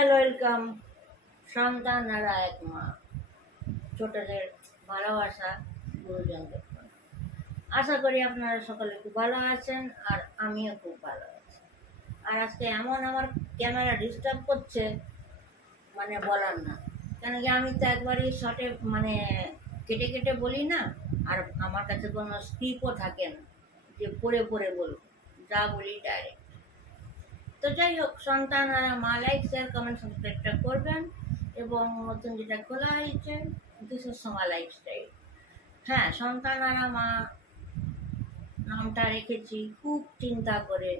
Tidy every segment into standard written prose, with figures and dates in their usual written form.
Special welcome সন্তানরা এক মা, ছোটদের ভালোবাসা গুরুজনদের। আশা করি আপনারা সকলে খুব ভালো আছেন, আর আমিও খুব ভালো আছি। আর আজকে এমন আমার ক্যামেরা ডিস্টার্ব করছে, মানে বলার না। কেন কি আমি তো একবারই শর্টে মানে কেটে কেটে বলি না, আর আমার কাছে কোনো স্ক্রিপ্টও থাকে না যে পড়ে পড়ে বলবো, যা বলি ডাইরেক্ট। তো যাই হোক, সন্তানরা মা, লাইক, শেয়ার, কমেন্ট, সাবস্ক্রাইবটা করবেন। এবং নতুন যেটা খোলা হয়েছে, দিস ইজ সোমা লাইফস্টাইল। হ্যাঁ, সন্তানরা মা নামটা রেখেছি খুব চিন্তা করে,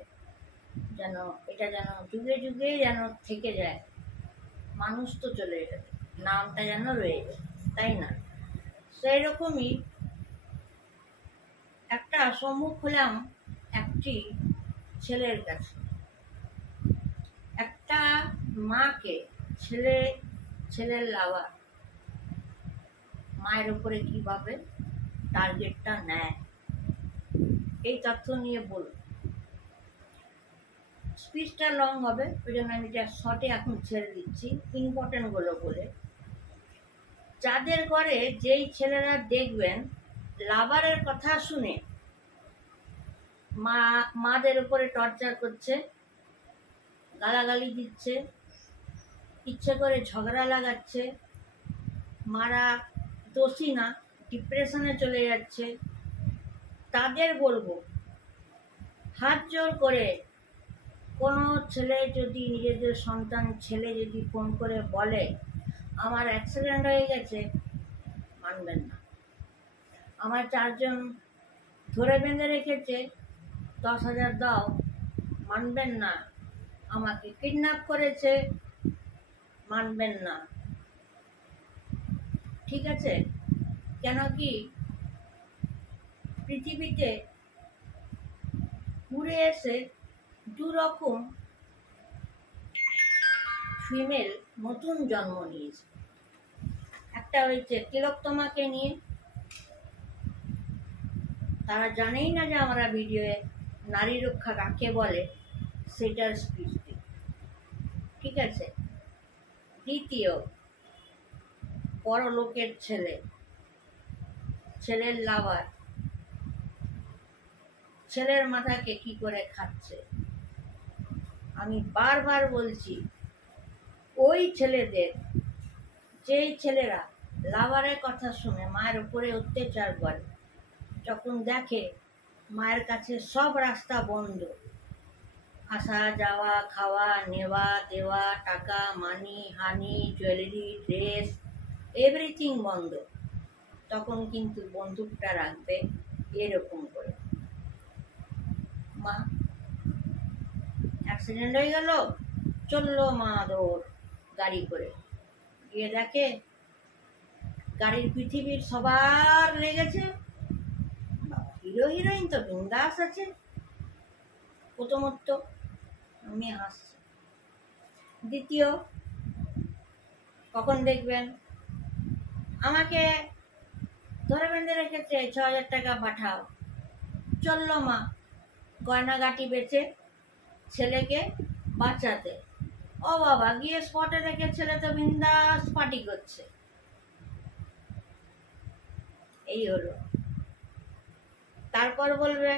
যেন এটা যেন যুগে যুগে যেন থেকে যায়। মানুষ তো চলে যাবে, নামটা যেন রয়ে যায়, তাই না? সেই রকমই একটা সম্মুখ হলাম একটি ছেলের কাছে। একটা মাকে ছেলের লাভার মায়ের উপরে কিভাবে টার্গেটটা নেয়, এই তথ্য নিয়ে বলুন। স্পিচটা লং হবে, ওই জন্য আমি এটা শর্টে এখন ছেড়ে দিচ্ছি ইম্পর্টেন্টগুলো বলে। যাদের ঘরে যেই ছেলেরা দেখবেন লাভারের কথা শুনে মাদের উপরে টর্চার করছে, গালাগালি দিচ্ছে, ইচ্ছে করে ঝগড়া লাগাচ্ছে, মারা দোষী না, ডিপ্রেশনে চলে যাচ্ছে, তাদের বলবো হাত জোর করে, কোনো ছেলে যদি নিজেদের সন্তান ছেলে যদি ফোন করে বলে আমার অ্যাক্সিডেন্ট হয়ে গেছে, মানবেন না। আমার 4 জন ধরে বেঁধে রেখেছে, 10,000 দাও, মানবেন না। আমাকে কিডন্যাপ করেছে, মানবেন না। ঠিক আছে? কেন কি পৃথিবীতে ঘুরে এসে 2 রকম ফিমেল নতুন জন্ম নিয়েছে। একটা হয়েছে তিলোত্তমাকে নিয়ে, তারা জানেই না যে আমরা ভিডিওয়ে নারী রক্ষা কাকে বলে, সেটার স্পিচ দিই। ঠিক আছে? দ্বিতীয়, পরলোকের ছেলের লাভার, ছেলের মাথাকে কি করে খাচ্ছে। আমি বারবার বলছি, ওই ছেলেদের, যেই ছেলেরা লাভারের কথা শুনে মায়ের উপরে অত্যাচার করে, যখন দেখে মায়ের কাছে সব রাস্তা বন্ধ, আসা যাওয়া, খাওয়া, নেওয়া দেওয়া, টাকা, মানি, হানি, জুয়েলারি, ড্রেস, এভরিথিং বন্ধ, তখন কিন্তু বন্দুকটা রাখবে এরকম করে। মা অ্যাক্সিডেন্ট হয়ে গেল, চললো মা দৌড় গাড়ি করে, গিয়ে দেখে গাড়ির পৃথিবীর সবার লেগেছে, হিরো হিরোইন তো বিন্দাস আছে। প্রথমত আমি হাসছি। দ্বিতীয়, কখন দেখবেন আমাকে ধরে বেঁধে রেখেছে, 6,000 টাকা পাঠাও, চললো মা গয়নাগাটি বেচে ছেলেকে বাঁচাতে। ও বাবা, গিয়ে স্পটে দেখে ছেলে তো বিন্দাস পার্টি করছে। এই হলো। তারপর বলবে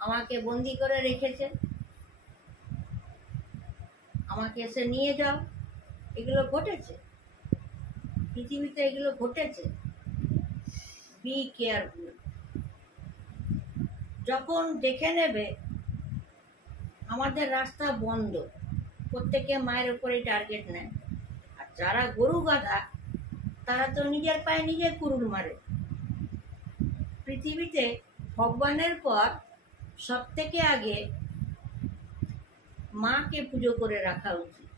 আমাকে বন্দি করে রেখেছে, আমাকে এসে নিয়ে যাও। এগুলো ঘটেছে পৃথিবীতে, এগুলো ঘটেছে। Be careful. যখন দেখে নেবে আমাদের রাস্তা বন্ধ, প্রত্যেকে মায়ের উপরেই টার্গেট নেয়। আর যারা গরু গাধা, তারা তো নিজের পায়ে নিজে কুড়ুল মারে। পৃথিবীতে ভগবানের পর সব থেকে আগে মাকে পুজো করে রাখা উচিত।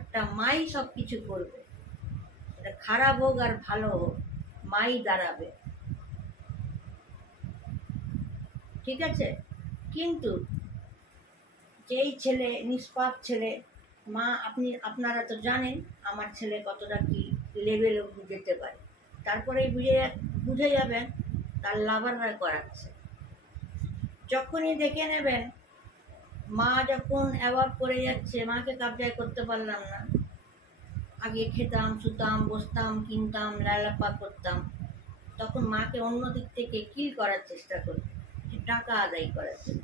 একটা মাই সব কিছু করবে, এটা খারাপ হোক আর ভালো হোক, মাই দাঁড়াবে। ঠিক আছে? কিন্তু যেই ছেলে নিষ্পাপ ছেলে, মা, আপনারা তো জানেন আমার ছেলে কতটা কি লেভেল অবধি যেতে পারে। তারপরেই বুঝে যাবেন তার লাভাররা করাচ্ছে। যখনই দেখে নেবেন মা যখন অ্যাওয়ার্ড করে যাচ্ছে, মাকে কাবজায় করতে পারলাম না। আগে খেতাম, শুতাম, বসতাম, কিনতাম, লালাপা করতাম, তখন মাকে অন্য দিক থেকে কিল করার চেষ্টা করি, টাকা আদায় করার জন্য,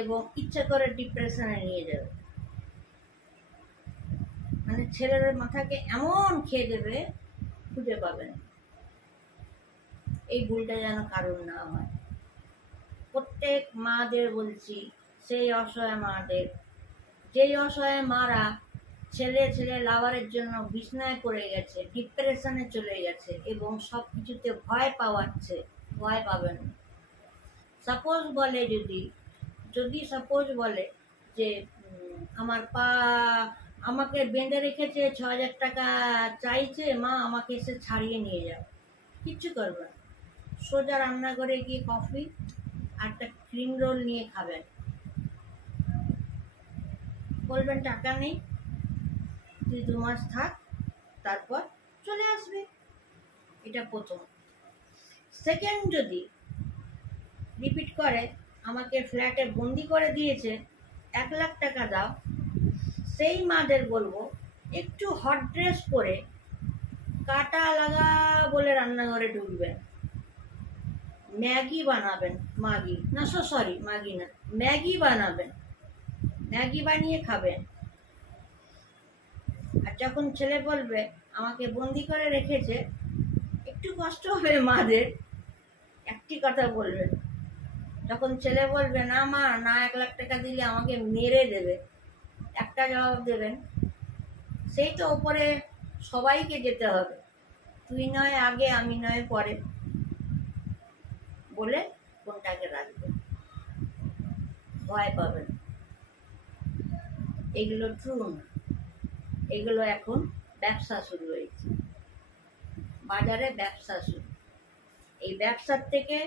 এবং ইচ্ছা করে ডিপ্রেশনে নিয়ে যাবে। মানে ছেলের মাথাকে এমন খেয়ে দেবে, খুঁজে পাবেন। এই ভুলটা যেন কারণ না হয়। প্রত্যেক মাদের বলছি, সেই অসহায় মাদের, যেই অসহায় মারা ছেলে লাভারের জন্য বিছনায় পড়ে গেছে, ডিপ্রেশনে চলে গেছে এবং সব কিছুতে ভয় পাওয়াচ্ছে, ভয় পাবেন। সাপোজ বলে, যদি সাপোজ বলে যে আমার পা আমাকে বেঁধে রেখেছে, 6,000 টাকা চাইছে মা, আমাকে এসে ছাড়িয়ে নিয়ে যাও, কিচ্ছু করবে না। সোজা রান্নাঘরে গিয়ে কফি আর একটা ক্রিম রোল নিয়ে খাবেন, বলবেন টাকা নেই, তুই 2 মাস থাক, তারপর চলে আসবে। এটা প্রথম। সেকেন্ড, যদি রিপিট করে আমাকে ফ্ল্যাটে বন্দি করে দিয়েছে, 1 লাখ টাকা দাও, সেই মাদের বলবো একটু হট ড্রেস পরে কাটা লাগা বলে রান্নাঘরে ঢুকবেন, ম্যাগি বানাবেন, ম্যাগি না, ম্যাগি বানাবেন, ম্যাগি বানিয়ে খাবেন। আর যখন ছেলে বলবে আমাকে বন্দি করে রেখেছে, একটু কষ্ট হবে মাদের, একটি কথা বলবেন। যখন ছেলে বলবে না মা, না 1 লাখ টাকা দিলে আমাকে মেরে দেবে, একটা জবাব দেবেন, সেই তো ওপরে সবাইকে যেতে হবে, তুই নয় আগে, আমি নয় পরে, বলে কোনটাকে রাখবে, ভয় পাবেন। এগুলো ট্রু না, এগুলো এখন ব্যবসা শুরু হয়েছে, বাজারে ব্যবসা শুরু। এই ব্যবসার থেকে